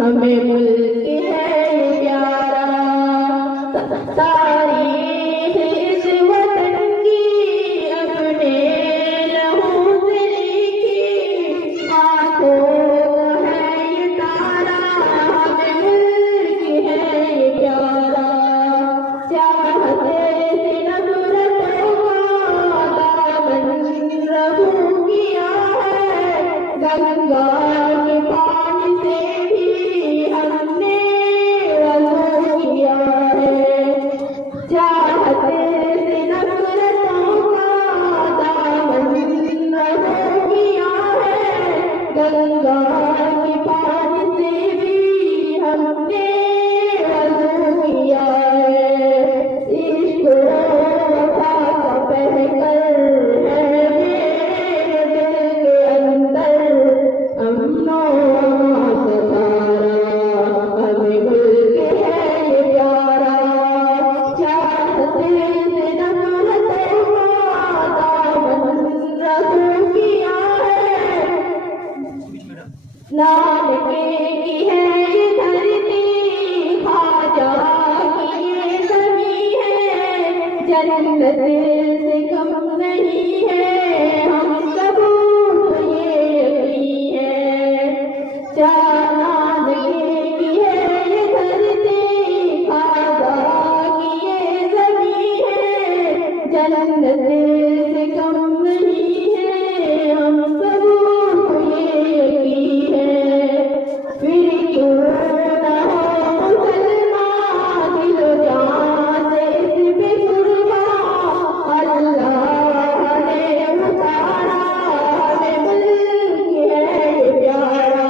हमें मुल्क है प्यारा, तारीख इस वतन की अपने लहू से लिखी, आंखों है ये तारा, हमें मुल्क है ये प्यारा। चाहते से नफरतों का दामन रफू किया है, गंगा के पानी से भी हमने वज़ू किया है। चाहते से नफरतों का दामन रफू किया है, गंगा के पानी से भी हमने वज़ू किया है। इश्क वफ़ा का पहकर है मेरे दिल के अंदर, अमनो सतारा, हमें मुल्क है ये प्यारा। चाहते से नफरतों का दामन रफू किया है, लाडके की है ये धरती, ख्वाजा की ये ज़मीं है, जन्नत से कम नहीं है, हम सबूत ये यकीन है। चांद की है ये धरती, ख्वाजा की ये ज़मीं है, जन्नत से कम नहीं है, हम सबूत ये यकीन है। फिर क्यों न हो मुसलमान दिलो जान से इस पे कुर्बान, अल्लाह ने उतारा, हमें मुल्क है ये प्यारा।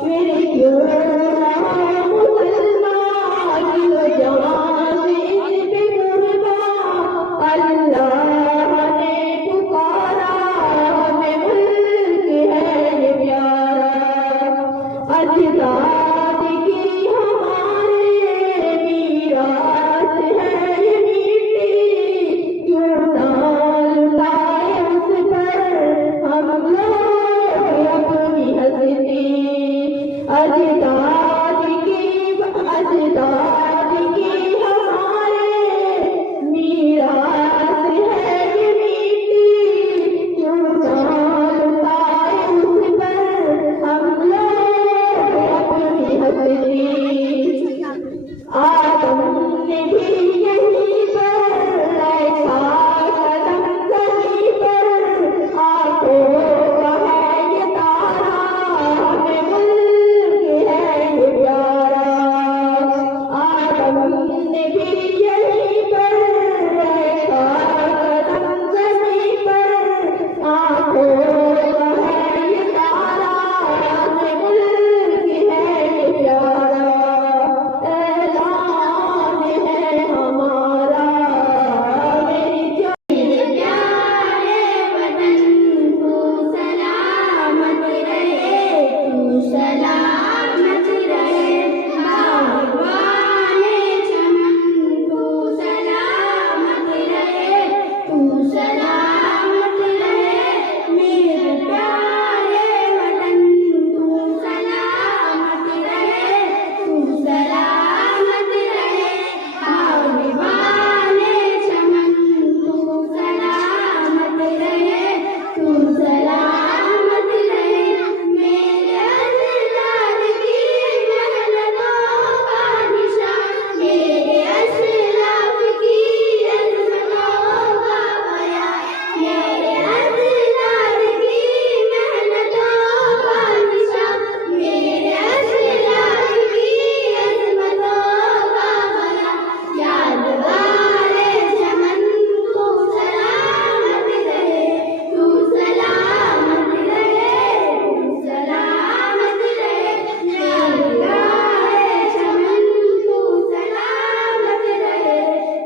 फिर क्यों न हो मुसलमान दिलो जान से इस पे कुर्बान, अल्लाह ने पुकारा, हमें मुल्क है ये प्यारा। अजदाद की हमारे मीरास है ये मीठी, क्यों ना लुटाए उस पर हम लोग अपनी हस्ती। अजदाद की हमारे मीरास है ये मीठी, क्यों ना होता है ये सारा से मुल्क है ये प्यारा ऐलान है हमारा मेरे प्यारे वतन तू सलामत रहे तू सलामत रहे बागबाने चमन तू सलामत रहे तू सलामत रहे मेरे प्यारे वतन तू सलामत रहे तू सलामत रहे बागबाने चमन तू सलामत रहे तू सलामत रहे मेरे असलाफ की मेहनतों का निशान मेरे असलाफ की अज़मतों का बयान मेरे असलाफ की मेहनतों का निशान मेरे असलाफ की अज़मतों का बयान यादगारे चमन तू सलामत रहे तू सलामत रहे तू सलामत रहे यादगारे चमन तू सलामत रहे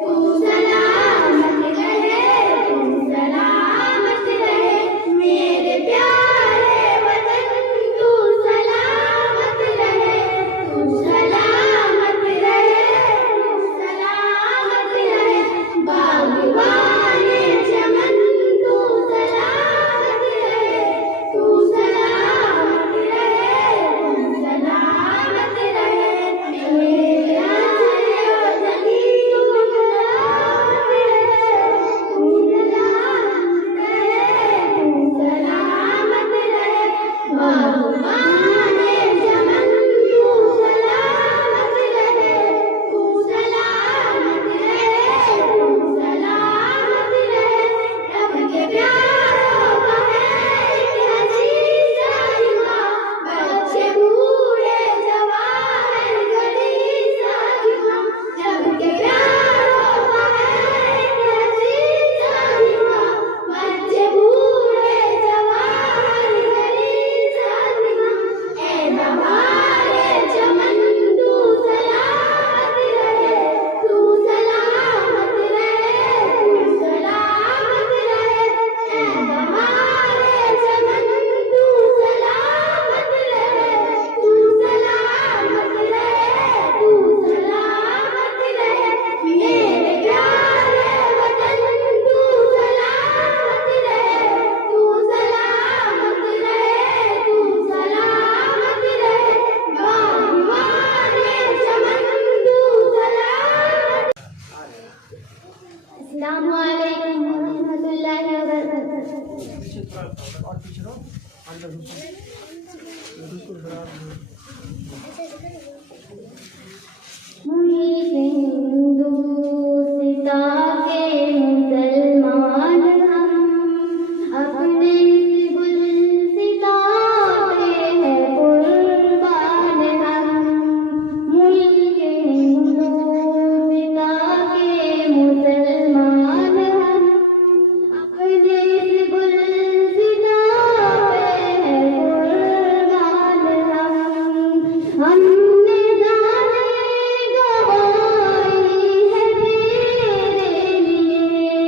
तू सलामत रहे तू सलामत रहे मेरे प्यारे वतन तू सलामत रहे तू सलामत रहे तू सलामत रहे बागबाने चमन तू सलामत रहे तू सलामत रहे तू सलामत रहे मेरे आसरे वतनी तू सलामत रहे तू सलामत रहे तू सलामत रहे बागबाने चमन तू सलामत रहे तू सलामत रहे तू सलामत रहे रब के प्यारों का है एक हसीन सा जुआ बच्चे बूढ़े जवान गली सा जुआ रब के प्यारों का है एक हसीन सा जुआ बच्चे बूढ़े जवान गली सा जुआ ए बहारे चमन तू सलामत रहे तू सलामत रहे तू सलामत रहे ए बहारे चमन तू सलामत रहे तू सलामत रहे तू सलामत रहे मेरे प्यारे वतन तू सलामत रहे तू सलामत रहे तू सलामत रहे बागबाने चमन तू सलामत अस्सलामु अलैकुम व रहमतुल्लाहि व बरकातहू और पीछे रहो अंदर बिल्कुल हिंदुस्तान के मुसलमान हम अपने इस गुलसितां पे है कुर्बान हम मुल्क हिंदुस्तान के मुसलमान हम अपने इस गुलसितां पे है कुर्बान हमने जाने गवाई है तेरे लिए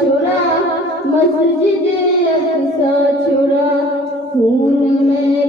छुरा मस्जिद अक्सा छुरा खून में